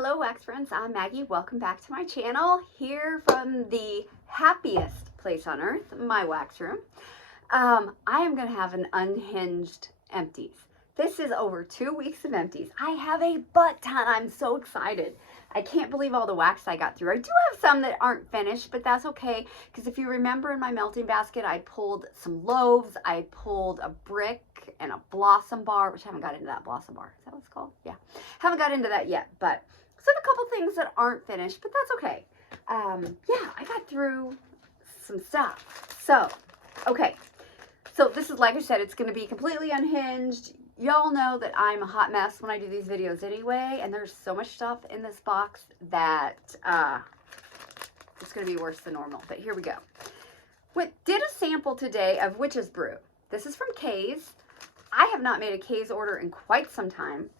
Hello wax friends, I'm Maggie. Welcome back to my channel, here from the happiest place on earth, my wax room. I am going to have an unhinged empties. This is over 2 weeks of empties. I have a butt ton. I'm so excited. I can't believe all the wax I got through. I do have some that aren't finished, but that's okay, because if you remember in my melting basket, I pulled some loaves, I pulled a brick and a blossom bar, which I haven't got into that blossom bar. Is that what it's called? Yeah. Haven't got into that yet, but so I have a couple things that aren't finished, but that's okay. Yeah, I got through some stuff. So, okay. So this is, like I said, it's going to be completely unhinged. Y'all know that I'm a hot mess when I do these videos anyway, and there's so much stuff in this box that it's going to be worse than normal. But here we go. Did a sample today of Witch's Brew. This is from Kay's. I have not made a Kay's order in quite some time.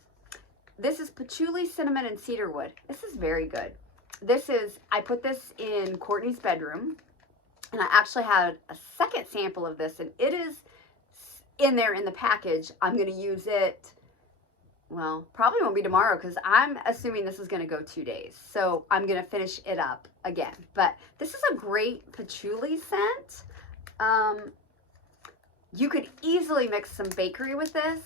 This is patchouli, cinnamon, and cedarwood. This is very good. I put this in Courtney's bedroom, and I actually had a second sample of this, and it is in there in the package. I'm going to use it, well, probably won't be tomorrow, because I'm assuming this is going to go 2 days. So I'm going to finish it up again. But this is a great patchouli scent. You could easily mix some bakery with this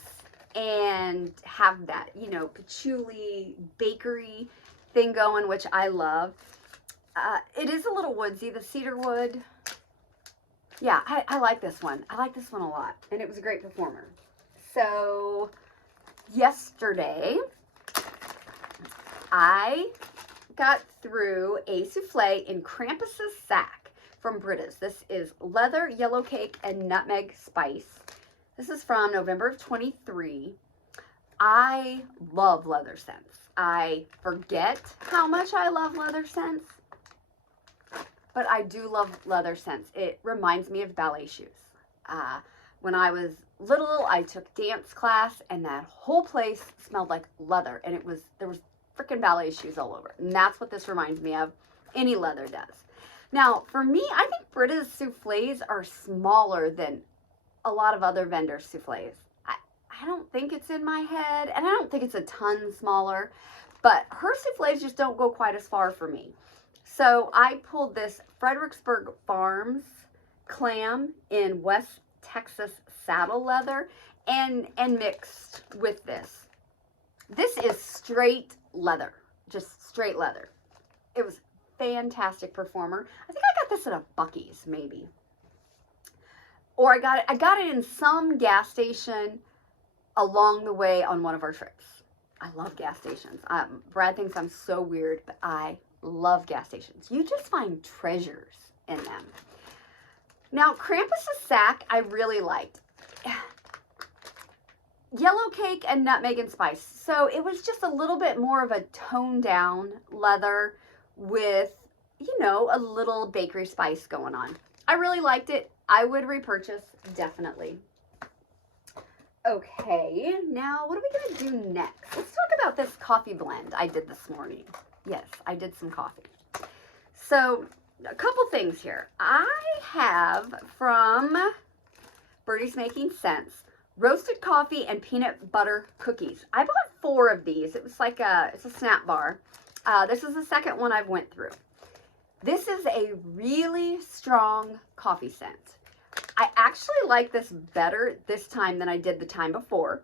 and have that, you know, patchouli bakery thing going, which I love. It is a little woodsy, the cedar wood. Yeah, I like this one. I like this one a lot, and it was a great performer. So yesterday, I got through a souffle in Krampus's sack from Britta's. This is leather, yellow cake, and nutmeg spice. This is from November of 23. I love leather scents. I forget how much I love leather scents, but I do love leather scents. It reminds me of ballet shoes. When I was little, I took dance class, and that whole place smelled like leather, and there was freaking ballet shoes all over. And that's what this reminds me of. Any leather does. Now, for me, I think Britta's souffles are smaller than a lot of other vendors' souffles. I don't think it's in my head, and I don't think it's a ton smaller, but her souffles just don't go quite as far for me. So I pulled this Fredericksburg Farms clam in West Texas saddle leather and mixed with this. This is straight leather, just straight leather. It was fantastic performer. I think I got this at a Buc-ee's maybe. Or I got it in some gas station along the way on one of our trips. I love gas stations. Brad thinks I'm so weird, but I love gas stations. You just find treasures in them. Now, Krampus's sack I really liked. Yellow cake and nutmeg and spice. So it was just a little bit more of a toned down leather with, you know, a little bakery spice going on. I really liked it. I would repurchase, definitely. Okay, now what are we going to do next? Let's talk about this coffee blend I did this morning. Yes, I did some coffee. So, a couple things here. I have from Birdie's Making Sense, roasted coffee and peanut butter cookies. I bought 4 of these. It was like it's a snap bar. This is the second one I've went through. This is a really strong coffee scent. I actually like this better this time than I did the time before.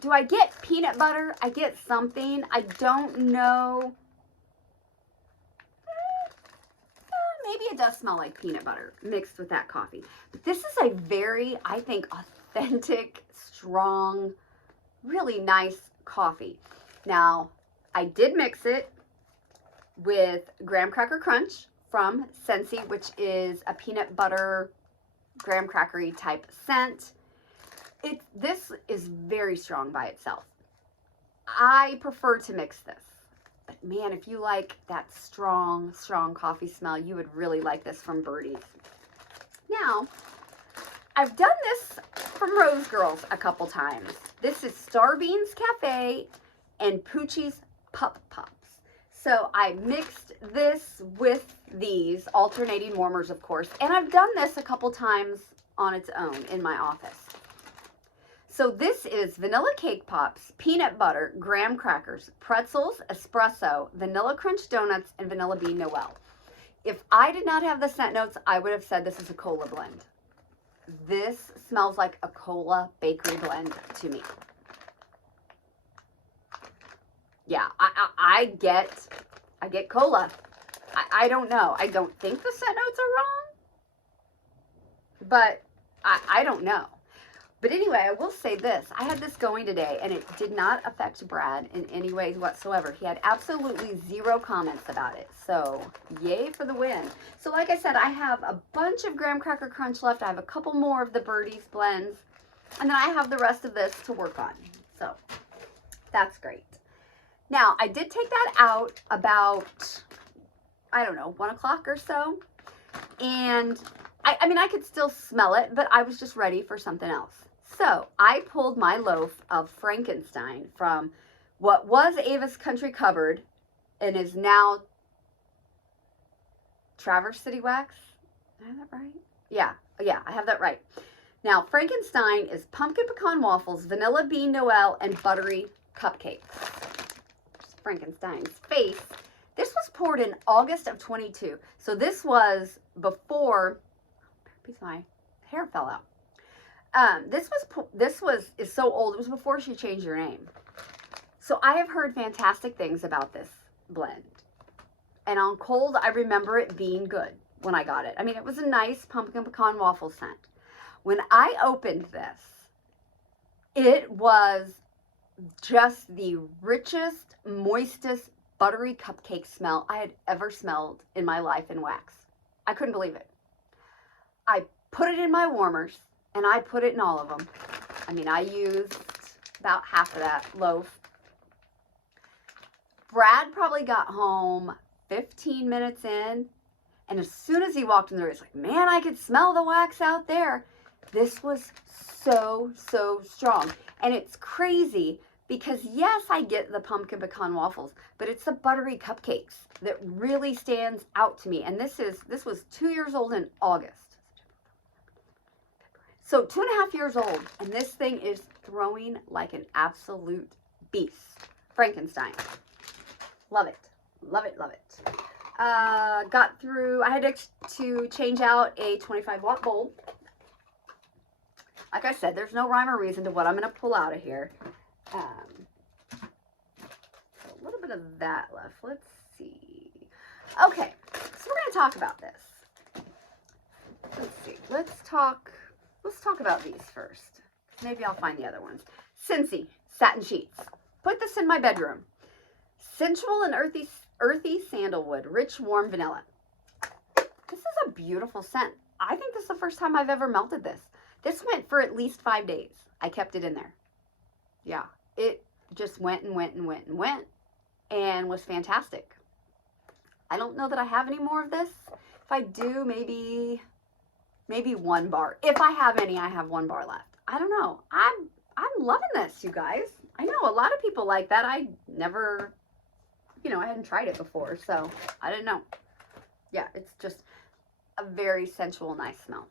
Do I get peanut butter? I get something. I don't know. Maybe it does smell like peanut butter mixed with that coffee. But this is a very, I think, authentic, strong, really nice coffee. Now, I did mix it with Graham Cracker Crunch from Scentsy, which is a peanut butter graham crackery type scent. This is very strong by itself. I prefer to mix this. But man, if you like that strong, strong coffee smell, you would really like this from Birdie's. Now, I've done this from Rose Girls a couple times. This is Starbeans Cafe and Poochie's Pup Pops. So I mixed this with these alternating warmers, of course, and I've done this a couple times on its own in my office. So this is vanilla cake pops, peanut butter, graham crackers, pretzels, espresso, vanilla crunch donuts, and vanilla bean Noel. If I did not have the scent notes, I would have said this is a cola blend. This smells like a cola bakery blend to me. Yeah, I get cola. I don't know. I don't think the scent notes are wrong, but I don't know. But anyway, I will say this. I had this going today, and it did not affect Brad in any way whatsoever. He had absolutely zero comments about it. So, yay for the win. So, like I said, I have a bunch of Graham Cracker Crunch left. I have a couple more of the Birdies blends. And then I have the rest of this to work on. So, that's great. Now, I did take that out about, I don't know, 1 o'clock or so. And, I mean, I could still smell it, but I was just ready for something else. So I pulled my loaf of Frankenstein from what was Ava's Country Cupboard and is now Traverse City Wax. Did I have that right? Yeah, I have that right. Now, Frankenstein is pumpkin pecan waffles, vanilla bean Noel, and buttery cupcakes. Frankenstein's face. This was poured in August of 22. So this was before, a piece of my hair fell out. This is so old. It was before she changed her name. So I have heard fantastic things about this blend. And on cold, I remember it being good when I got it. I mean, it was a nice pumpkin pecan waffle scent. When I opened this, it was just the richest, moistest, buttery cupcake smell I had ever smelled in my life in wax. I couldn't believe it. I put it in my warmers. And I put it in all of them. I mean, I used about half of that loaf. Brad probably got home 15 minutes in. And as soon as he walked in there, he's like, man, I could smell the wax out there. This was so, so strong. And it's crazy because, yes, I get the pumpkin pecan waffles, but it's the buttery cupcakes that really stands out to me. And this was 2 years old in August. So 2.5 years old, and this thing is throwing like an absolute beast. Frankenstein. Love it. Love it, love it. Got through, I had to change out a 25-watt bulb. Like I said, there's no rhyme or reason to what I'm going to pull out of here. A little bit of that left. Let's see. Okay, so we're going to talk about this. Let's see. Let's talk about these first. Maybe I'll find the other ones. Scentsy satin sheets. Put this in my bedroom. Sensual and earthy sandalwood, rich warm vanilla. This is a beautiful scent. I think this is the first time I've ever melted this. This went for at least 5 days. I kept it in there. Yeah, it just went and went and went and went and was fantastic. I don't know that I have any more of this. If I do, maybe 1 bar. If I have any, I have 1 bar left. I don't know. I'm loving this, you guys. I know a lot of people like that. I never, I hadn't tried it before, so I didn't know. Yeah, it's just a very sensual, nice smell.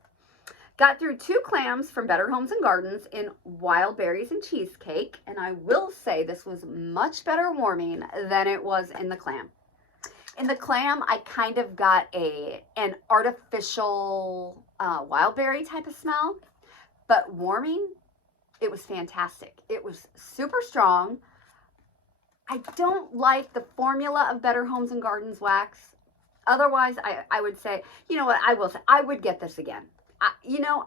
Got through 2 clams from Better Homes and Gardens in wild berries and cheesecake, and I will say this was much better warming than it was in the clam. In the clam, I kind of got an artificial wild berry type of smell, but warming, it was fantastic. It was super strong. I don't like the formula of Better Homes and Gardens wax. Otherwise, I would say, you know what, I will say, I would get this again.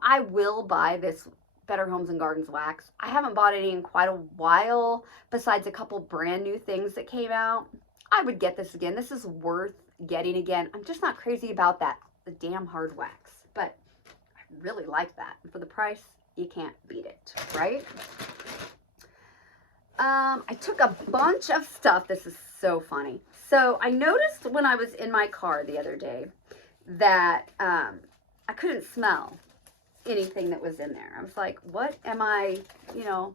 I will buy this Better Homes and Gardens wax. I haven't bought any in quite a while, besides a couple brand new things that came out. I would get this again. This is worth getting again. I'm just not crazy about the damn hard wax, but I really like that. And for the price, you can't beat it, right? I took a bunch of stuff. This is so funny. So I noticed when I was in my car the other day that I couldn't smell anything that was in there. I was like, what am I,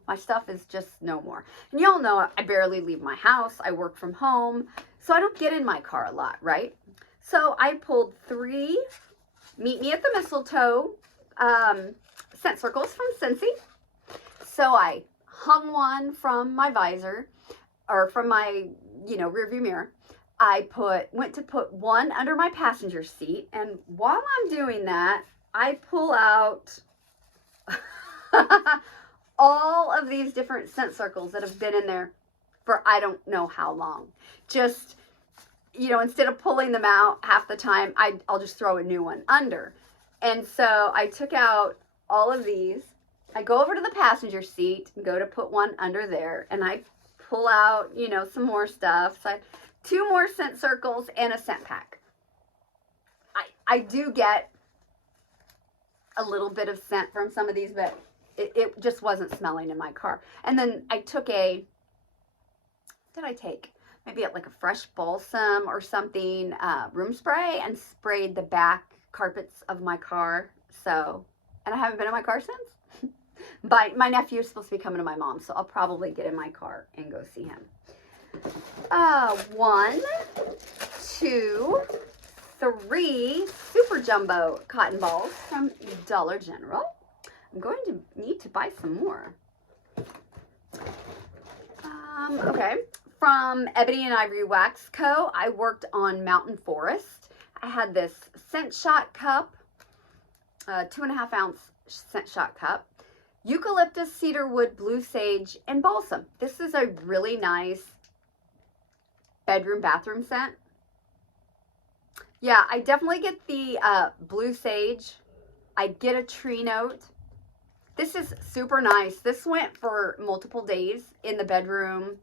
my stuff is just no more. And y'all know I barely leave my house. I work from home, so I don't get in my car a lot, right? So I pulled 3 Meet Me at the Mistletoe scent circles from Scentsy. So I hung one from my visor, or from my, rearview mirror. I went to put one under my passenger seat, and while I'm doing that, I pull out all of these different scent circles that have been in there for I don't know how long. Just, instead of pulling them out half the time, I'll just throw a new one under. And so I took out all of these. I go over to the passenger seat and go to put one under there, and I pull out, some more stuff. So I had 2 more scent circles and a scent pack. I do get a little bit of scent from some of these, but it just wasn't smelling in my car. And then I took maybe like a fresh balsam or something, room spray, and sprayed the back carpets of my car. So, and I haven't been in my car since. But my nephew is supposed to be coming to my mom, so I'll probably get in my car and go see him. 1, 2, 3 super jumbo cotton balls from Dollar General. I'm going to need to buy some more. Okay. From Ebony and Ivory Wax Co., I worked on Mountain Forest. I had this scent shot cup, 2.5 ounce scent shot cup, eucalyptus, cedarwood, blue sage, and balsam. This is a really nice bathroom scent. Yeah, I definitely get the blue sage. I get a tree note. This is super nice. This went for multiple days in the bedroom,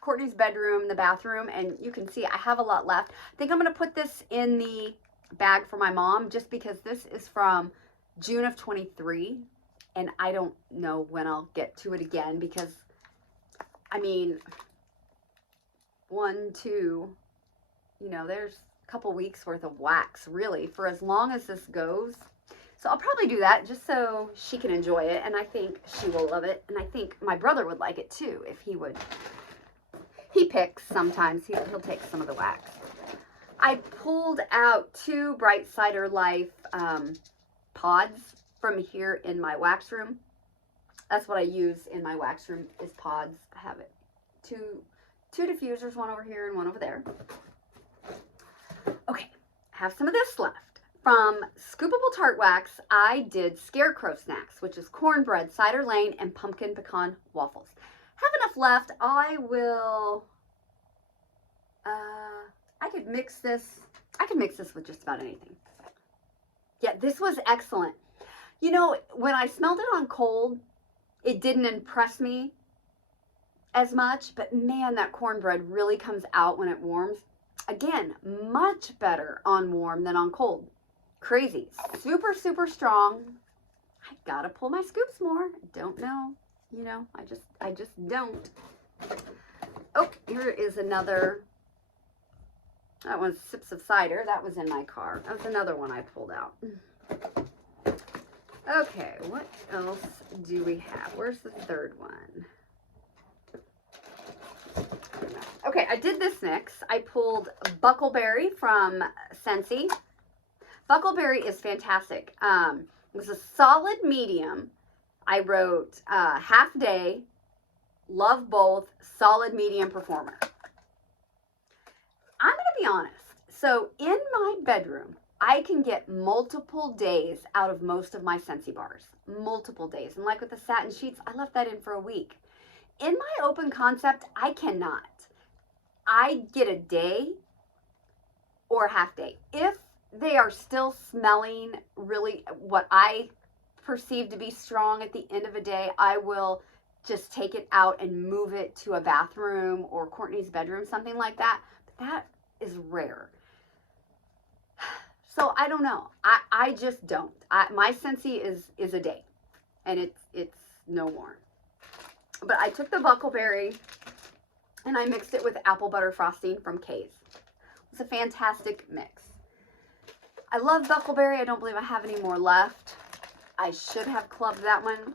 Courtney's bedroom, the bathroom, and you can see I have a lot left. I think I'm going to put this in the bag for my mom, just because this is from June of 23, and I don't know when I'll get to it again, because, I mean, 1, 2, there's a couple weeks worth of wax, really, for as long as this goes. So I'll probably do that just so she can enjoy it, and I think she will love it, and I think my brother would like it too if he would. He picks sometimes. He'll take some of the wax. I pulled out 2 Bright Cider Life pods from here in my wax room. That's what I use in my wax room, is pods. I have it. Two diffusers, one over here and one over there. Okay, I have some of this left. From Scoopable Tart Wax, I did Scarecrow Snacks, which is cornbread, cider lane, and pumpkin pecan waffles. Have enough left. I will, I could mix this with just about anything. Yeah, this was excellent. When I smelled it on cold, it didn't impress me as much, but man, that cornbread really comes out when it warms. Again, much better on warm than on cold. Crazy. Super, super strong. I gotta pull my scoops more. Don't know. I just don't. Oh, here is another. That one's Sips of Cider. That was in my car. That was another one I pulled out. Okay, what else do we have? Where's the third one? Okay, I did this mix. I pulled Buckleberry from Scentsy. Buckleberry is fantastic. It was a solid medium. I wrote half day, love both, solid medium performer. I'm going to be honest. So in my bedroom, I can get multiple days out of most of my Scentsy bars. Multiple days. And like with the satin sheets, I left that in for a week. In my open concept, I cannot. I get a day or a half day. If they are still smelling really what I perceive to be strong at the end of a day, I will just take it out and move it to a bathroom or Courtney's bedroom, something like that. But that is rare. So I don't know. I just don't. My Scentsy is a day, and it's no more. But I took the Buckleberry and I mixed it with apple butter frosting from Kay's. It's a fantastic mix. I love Buckleberry. I don't believe I have any more left. I should have clubbed that one.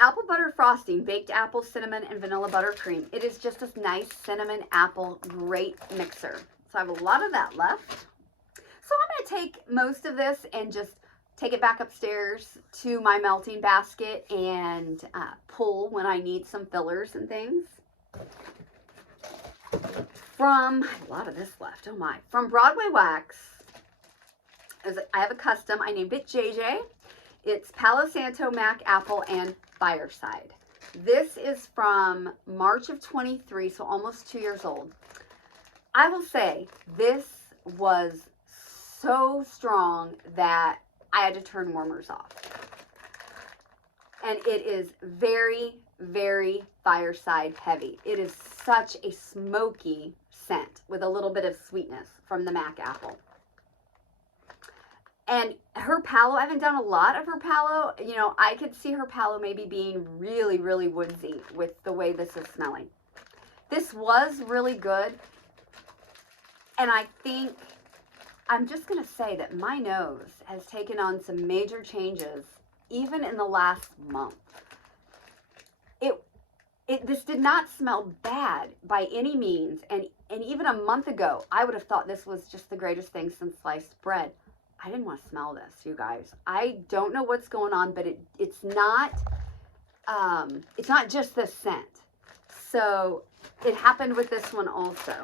Apple butter frosting, baked apple, cinnamon, and vanilla buttercream. It is just this nice cinnamon apple great mixer. So I have a lot of that left. So I'm going to take most of this and just take it back upstairs to my melting basket and pull when I need some fillers and things. From, a lot of this left, oh my, from Broadway Wax, I have a custom, I named it JJ. It's Palo Santo, Mac Apple, and Fireside. This is from March of 23, so almost 2 years old. I will say, this was so strong that I had to turn warmers off. And it is very, very Fireside heavy. It is such a smoky scent with a little bit of sweetness from the Mac Apple. And her Palo, I haven't done a lot of her Palo. You know, I could see her Palo maybe being really, really woodsy with the way this is smelling. This was really good. And I think, I'm just going to say that my nose has taken on some major changes even in the last month. This did not smell bad by any means. And even a month ago, I would have thought this was just the greatest thing since sliced bread. I didn't want to smell this, you guys. I don't know what's going on, but it's not just this scent. So it happened with this one also.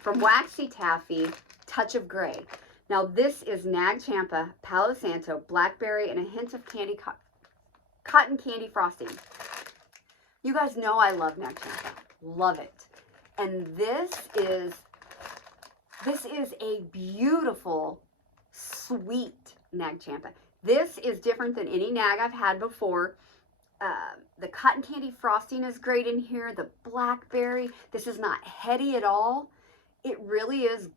From Waxy Taffy, Touch of Gray. Now this is Nag Champa, Palo Santo, blackberry, and a hint of cotton candy frosting. You guys know I love Nag Champa. Love it. And this is a beautiful, sweet Nag Champa. This is different than any Nag I've had before. The cotton candy frosting is great in here. The blackberry. This is not heady at all. It really is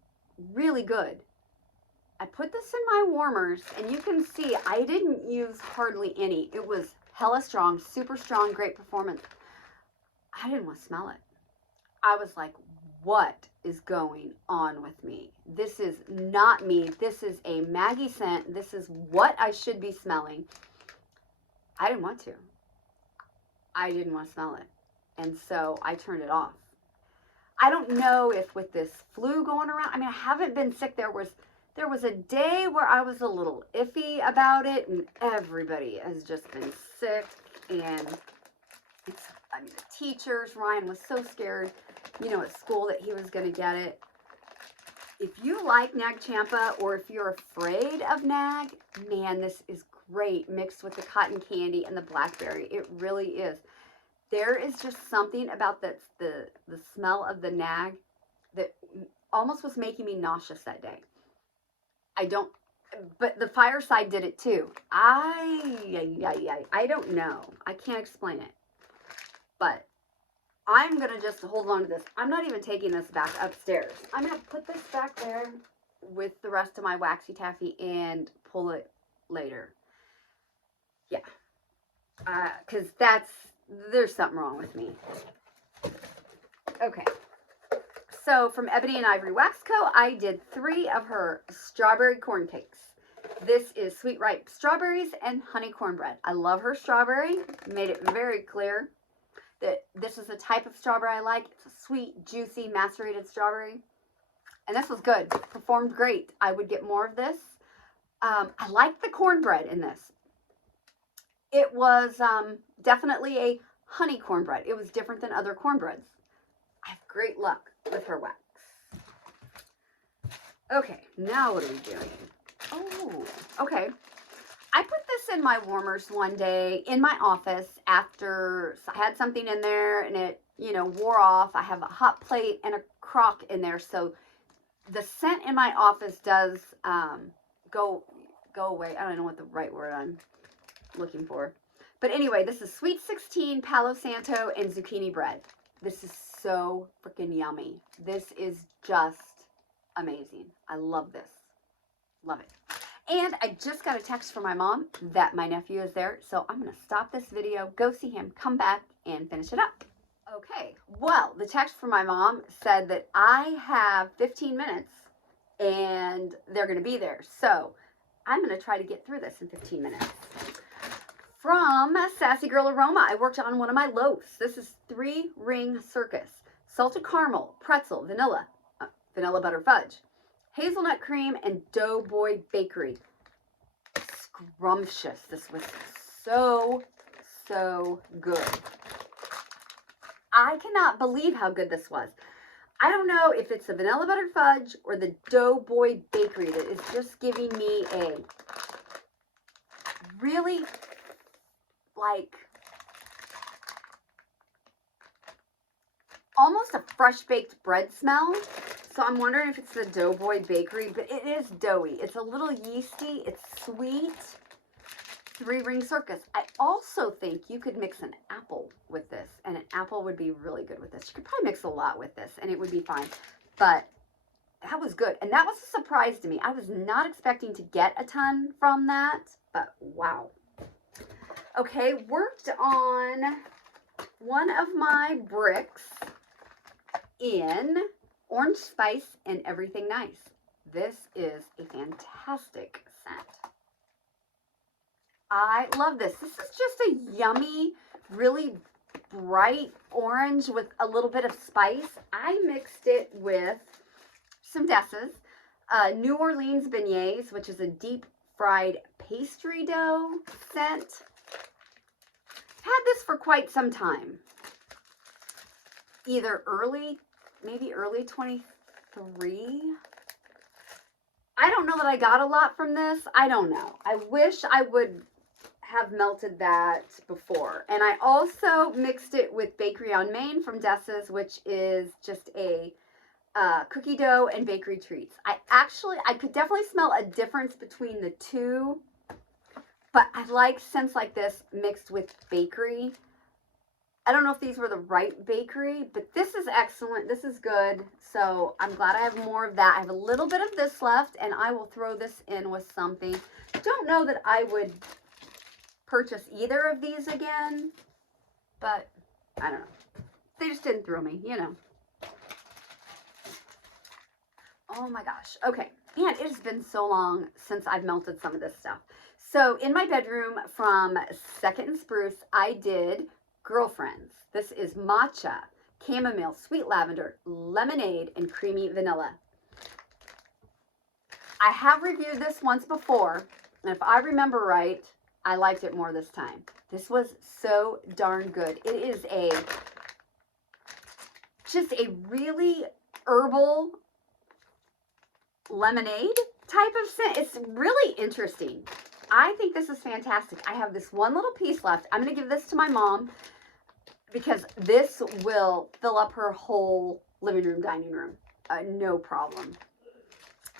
really good. I put this in my warmers, and you can see I didn't use hardly any. It was hella strong, super strong, great performance. I didn't want to smell it. I was like, what is going on with me? This is not me. This is a Maggie scent. This is what I should be smelling. I didn't want to. I didn't want to smell it. And so I turned it off. I don't know if with this flu going around, I mean, I haven't been sick. There was a day where I was a little iffy about it, and everybody has just been sick. And I mean, the teachers, Ryan was so scared, you know, at school that he was going to get it. If you like Nag Champa, or if you're afraid of Nag, man, this is great mixed with the cotton candy and the blackberry. It really is. There is just something about the smell of the Nag that almost was making me nauseous that day. But the Fireside did it too. I don't know. I can't explain it. But I'm going to just hold on to this. I'm not even taking this back upstairs. I'm going to put this back there with the rest of my Waxy Taffy and pull it later. Yeah. Because there's something wrong with me. Okay. So from Ebony and Ivory Wax Co., I did 3 of her strawberry corn cakes. This is sweet ripe strawberries and honey cornbread. I love her strawberry. Made it very clear that this is the type of strawberry I like. It's a sweet, juicy, macerated strawberry. And this was good. Performed great. I would get more of this. I like the cornbread in this. It was definitely a honey cornbread. It was different than other cornbreads. I have great luck with her wax. Okay, now what are we doing? Oh, okay. I put this in my warmers one day in my office after I had something in there and it, you know, wore off. I have a hot plate and a crock in there. So the scent in my office does go away. I don't know what the right word I'm looking for. But anyway, this is Sweet 16 Palo Santo and zucchini bread. This is so freaking yummy. This is just amazing. I love this. Love it. And I just got a text from my mom that my nephew is there. So I'm going to stop this video, go see him, come back, and finish it up. Okay. Well, the text from my mom said that I have 15 minutes and they're going to be there. So I'm going to try to get through this in 15 minutes. From Sassy Girl Aroma, I worked on one of my loaves. This is 3 Ring Circus. Salted caramel, pretzel, vanilla butter fudge, hazelnut cream, and Doughboy Bakery. scrumptious. This was so, so good. I cannot believe how good this was. I don't know if it's the vanilla butter fudge or the Doughboy Bakery that is just giving me a really, like, almost a fresh baked bread smell. So I'm wondering if it's the Doughboy Bakery, but it is doughy. It's a little yeasty. It's sweet. 3-ring circus. I also think you could mix an apple with this, and an apple would be really good with this. You could probably mix a lot with this, and it would be fine. But that was good, and that was a surprise to me. I was not expecting to get a ton from that, but wow. Okay, worked on one of my bricks in Orange Spice and Everything Nice. This is a fantastic scent. I love this. This is just a yummy, really bright orange with a little bit of spice. I mixed it with some Dessa's New Orleans beignets, which is a deep fried pastry dough scent. I've had this for quite some time. Either maybe early 23. I don't know that I got a lot from this. I don't know. I wish I would have melted that before. And I also mixed it with Bakery on Main from Dessa's, which is just a cookie dough and bakery treats. I could definitely smell a difference between the two, but I like scents like this mixed with bakery. I don't know if these were the right bakery, but this is excellent. This is good. So I'm glad I have more of that. I have a little bit of this left, and I will throw this in with something. Don't know that I would purchase either of these again, but I don't know. They just didn't thrill me, you know. Oh my gosh. Okay. And it has been so long since I've melted some of this stuff. So in my bedroom from Second and Spruce, I did Girlfriends. This is matcha, chamomile, sweet lavender, lemonade, and creamy vanilla. I have reviewed this once before, and if I remember right, I liked it more this time. This was so darn good. It is just a really herbal lemonade type of scent. It's really interesting. I think this is fantastic. I have this one little piece left. I'm going to give this to my mom because this will fill up her whole living room, dining room. No problem.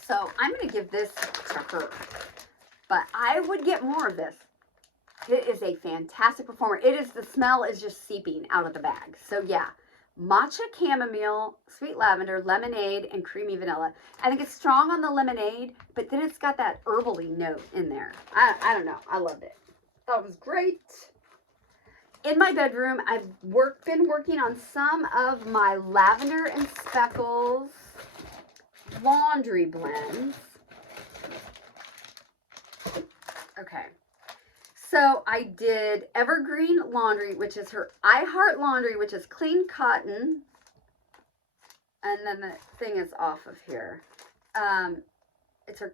So I'm going to give this to her. But I would get more of this. It is a fantastic performer. The smell is just seeping out of the bag. So yeah, matcha, chamomile, sweet lavender, lemonade, and creamy vanilla. I think it's strong on the lemonade, but then it's got that herbally note in there. I don't know. I loved it. Thought it was great. In my bedroom, I've been working on some of my lavender and speckles laundry blends. Okay. So I did Evergreen Laundry, which is her I Heart Laundry, which is clean cotton. And then the thing is off of here. It's her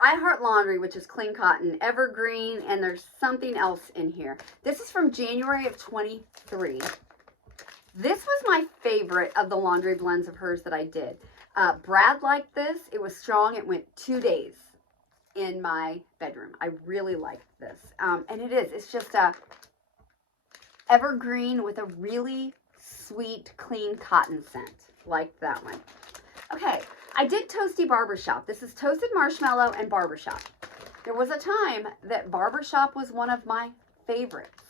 I Heart Laundry, which is clean cotton, evergreen, and there's something else in here. This is from January of 23. This was my favorite of the laundry blends of hers that I did. Brad liked this. It was strong. It went 2 days in my bedroom. I really liked this. And it's just a evergreen with a really sweet, clean cotton scent. Like that one. Okay, I did Toasty Barbershop. This is Toasted Marshmallow and Barbershop. There was a time that Barbershop was one of my favorites.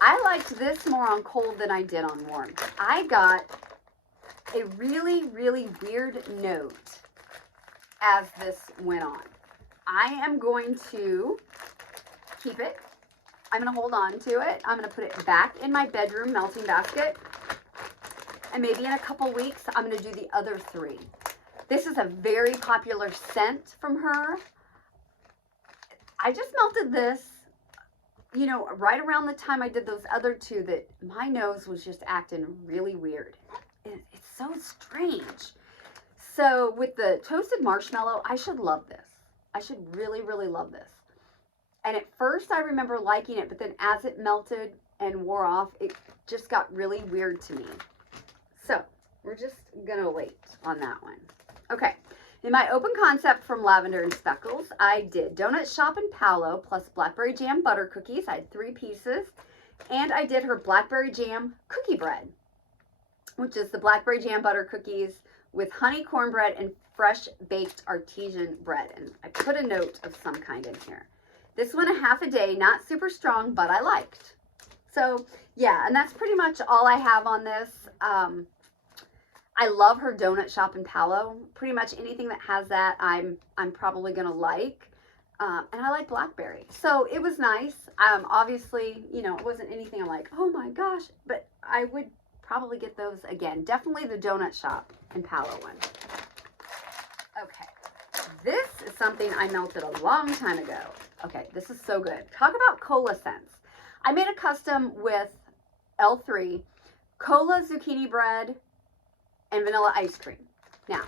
I liked this more on cold than I did on warm. I got a really, really weird note as this went on. I am going to keep it. I'm going to hold on to it. I'm going to put it back in my bedroom melting basket. And maybe in a couple weeks, I'm going to do the other 3. This is a very popular scent from her. I just melted this, you know, right around the time I did those other 2 that my nose was just acting really weird. It's so strange. So with the Toasted Marshmallow, I should love this. I should really, really love this. And at first I remember liking it, but then as it melted and wore off, it just got really weird to me. So we're just gonna wait on that one. Okay, in my open concept from Lavender and Speckles, I did Donut Shop and Palo plus Blackberry Jam Butter Cookies. I had 3 pieces. And I did her Blackberry Jam Cookie Bread, which is the Blackberry Jam Butter Cookies with honey cornbread and fresh baked artisan bread. And I put a note of some kind in here. This one a half a day, not super strong, but I liked. So yeah, and that's pretty much all I have on this. I love her Donut Shop and Palo. Pretty much anything that has that, I'm probably gonna like. And I like blackberry. So it was nice. Obviously, you know, it wasn't anything I'm like, oh my gosh, but I would probably get those again. Definitely the Donut Shop and Palo one. Okay, this is something I melted a long time ago. Okay, this is so good. Talk about cola scents. I made a custom with L3, cola zucchini bread, and vanilla ice cream. Now,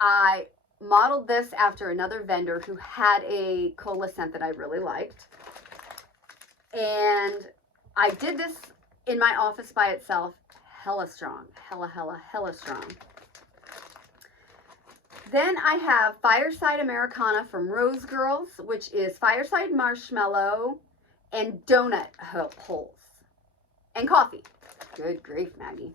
I modeled this after another vendor who had a cola scent that I really liked. And I did this in my office by itself. Hella strong. Hella strong. Then I have Fireside Americana from Rose Girls, which is Fireside Marshmallow and Donut Holes. And coffee. Good grief, Maggie.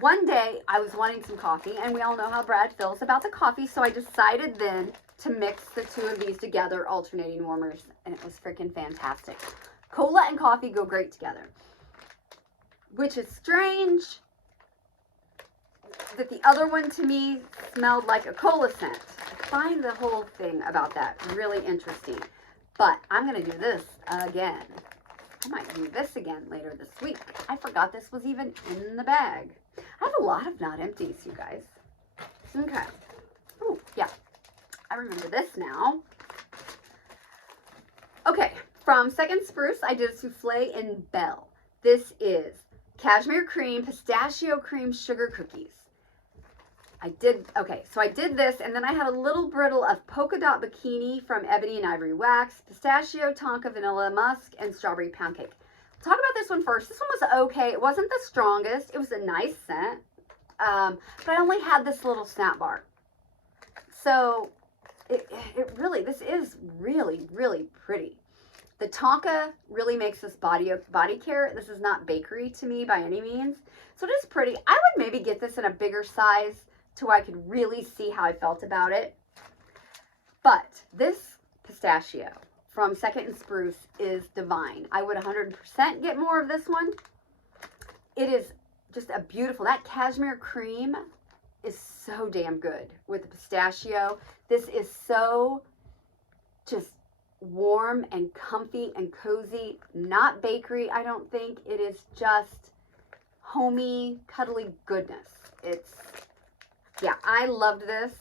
One day I was wanting some coffee, and we all know how Brad feels about the coffee, so I decided then to mix the 2 of these together, alternating warmers, and it was freaking fantastic. Cola and coffee go great together, which is strange that the other one to me smelled like a cola scent. I find the whole thing about that really interesting, but I'm going to do this again. I might do this again later this week. I forgot this was even in the bag. I have a lot of not empties, you guys. Okay. Oh, yeah. I remember this now. Okay. From Second Spruce, I did a souffle in Belle. This is cashmere cream, pistachio cream, sugar cookies. I did this, and then I had a little brittle of polka dot bikini from Ebony and Ivory Wax, pistachio, tonka, vanilla, musk, and strawberry pound cake. Talk about this one first. This one was okay. It wasn't the strongest. It was a nice scent, but I only had this little snap bar. So this is really, really pretty. The tonka really makes this body care. This is not bakery to me by any means. So it is pretty. I would maybe get this in a bigger size to where I could really see how I felt about it. But this pistachio from Second and Spruce is divine. I would 100% get more of this one. It is just a beautiful, that cashmere cream is so damn good with the pistachio. This is so just warm and comfy and cozy, not bakery, I don't think. It is just homey, cuddly goodness. Yeah, I loved this.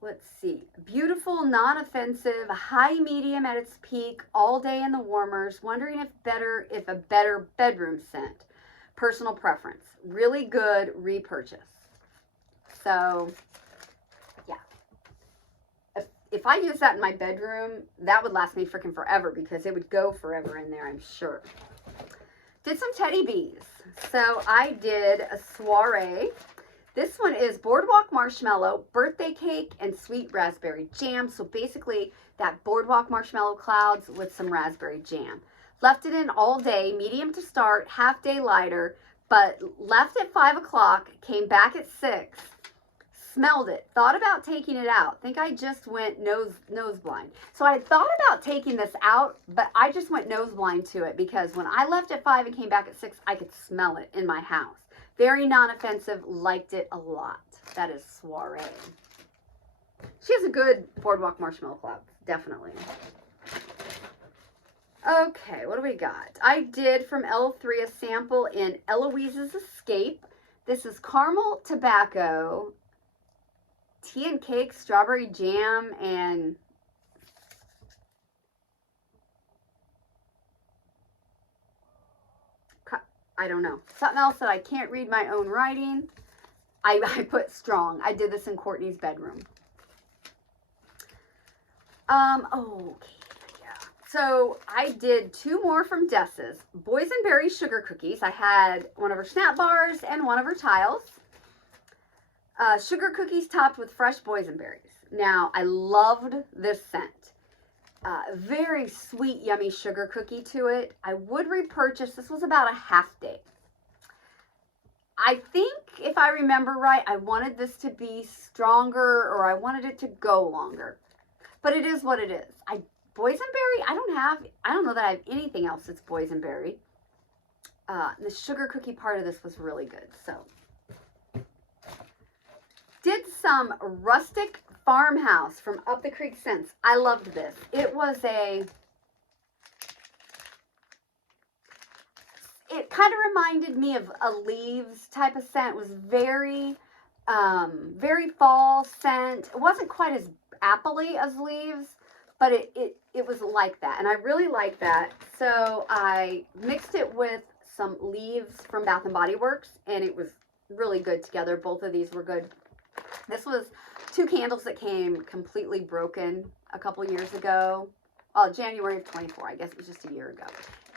Let's see. Beautiful, non-offensive, high medium at its peak, all day in the warmers. Wondering if a better bedroom scent. Personal preference. Really good repurchase. So, yeah. If I use that in my bedroom, that would last me freaking forever because it would go forever in there, I'm sure. Did some teddy bees. So I did a soiree. This one is Boardwalk Marshmallow, Birthday Cake, and Sweet Raspberry Jam. So basically that Boardwalk Marshmallow clouds with some raspberry jam. Left it in all day, medium to start, half day lighter, but left at 5 o'clock, came back at 6, smelled it, thought about taking it out. Think I just went nose blind. So I thought about taking this out, but I just went nose blind to it because when I left at 5 and came back at 6, I could smell it in my house. Very non-offensive, liked it a lot. That is Soiree. She has a good Boardwalk Marshmallow Cloud, definitely. Okay, what do we got? I did from L3 a sample in Eloise's Escape. This is caramel tobacco, tea and cake, strawberry jam, and I don't know. Something else that I can't read my own writing. I put strong. I did this in Courtney's bedroom. Okay, yeah. So I did 2 more from Dessa's. Boysenberry sugar cookies. I had one of her snap bars and one of her tiles. Sugar cookies topped with fresh boysenberries. Now, I loved this scent. Very sweet, yummy sugar cookie to it. I would repurchase. This was about a half day. I think, if I remember right, I wanted this to be stronger, or I wanted it to go longer. But it is what it is. Boysenberry, I don't know that I have anything else that's boysenberry. The sugar cookie part of this was really good. So, did some rustic farmhouse from Up the Creek scents. I loved this. It was it kind of reminded me of a leaves type of scent. It was very, very fall scent. It wasn't quite as appley as leaves, but it was like that. And I really like that. So I mixed it with some leaves from Bath & Body Works, and it was really good together. Both of these were good. This was 2 candles that came completely broken a couple years ago. Oh, January of 24. I guess it was just a year ago.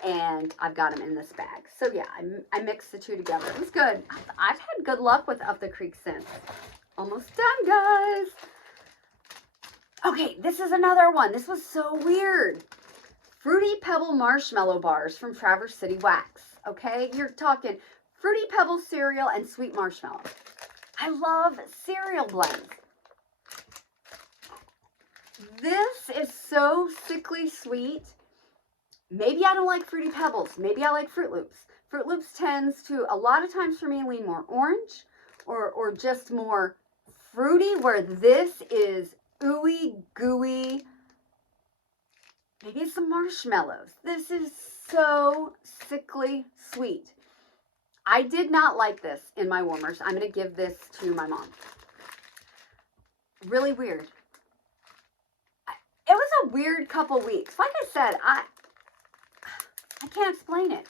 And I've got them in this bag. So yeah, I mixed the 2 together. It was good. I've had good luck with Up the Creek since. Almost done, guys. Okay, this is another one. This was so weird. Fruity Pebble Marshmallow Bars from Traverse City Wax. Okay, you're talking Fruity Pebble cereal and sweet marshmallow. I love cereal blends. This is so sickly sweet. Maybe I don't like Fruity Pebbles. Maybe I like Fruit Loops. Fruit Loops tends to, a lot of times for me, lean more orange or just more fruity, where this is ooey gooey. Maybe it's some marshmallows. This is so sickly sweet. I did not like this in my warmers. I'm going to give this to my mom. Really weird. It was a weird couple weeks. Like I said, I can't explain it.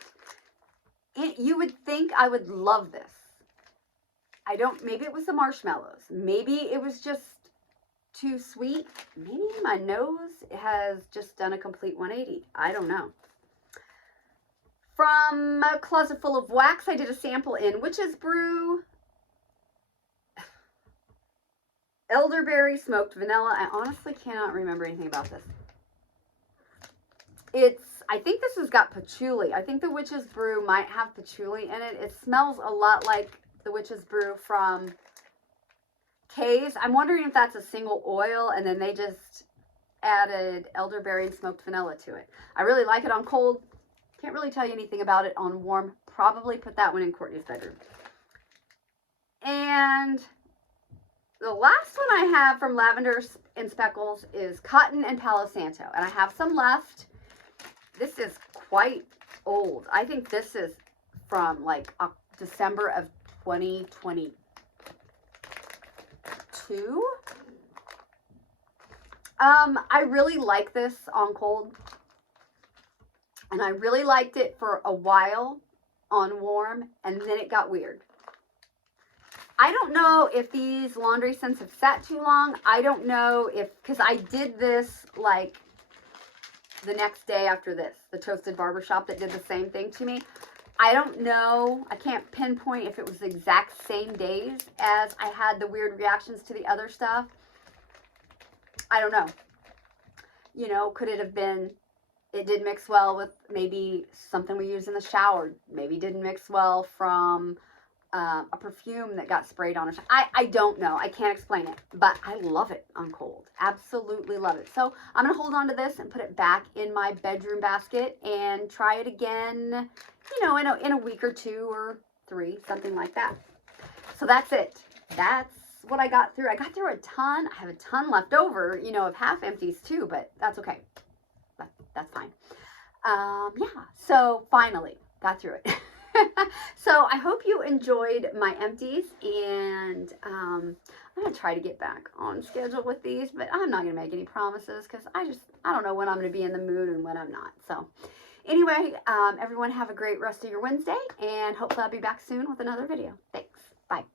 You would think I would love this. Maybe it was the marshmallows. Maybe it was just too sweet. Maybe my nose has just done a complete 180. I don't know. From a Closet Full of Wax, I did a sample in Witch's Brew, Elderberry Smoked Vanilla. I honestly cannot remember anything about this. I think this has got patchouli. I think the Witch's Brew might have patchouli in it. It smells a lot like the Witch's Brew from Kay's. I'm wondering if that's a single oil and then they just added elderberry and smoked vanilla to it. I really like it on cold. Can't really tell you anything about it on warm. Probably put that one in Courtney's bedroom. And the last one I have from Lavender and Speckles is Cotton and Palo Santo. And I have some left. This is quite old. I think this is from like December of 2022. I really like this on cold. And I really liked it for a while on warm, and then it got weird. I don't know if these laundry scents have sat too long. I don't know if, because I did this like the next day after this, the Toasted Barbershop that did the same thing to me. I don't know. I can't pinpoint if it was the exact same days as I had the weird reactions to the other stuff. I don't know. You know, could it have been, it did mix well with maybe something we use in the shower. Maybe didn't mix well from a perfume that got sprayed on us. I don't know. I can't explain it. But I love it on cold. Absolutely love it. So I'm going to hold on to this and put it back in my bedroom basket and try it again, you know, in a week or 2 or 3, something like that. So that's it. That's what I got through. I got through a ton. I have a ton left over, you know, of half empties too, but that's okay. That's fine. Yeah, so finally got through it. So I hope you enjoyed my empties, and I'm going to try to get back on schedule with these, but I'm not going to make any promises because I don't know when I'm going to be in the mood and when I'm not. So anyway, everyone have a great rest of your Wednesday, and hopefully I'll be back soon with another video. Thanks. Bye.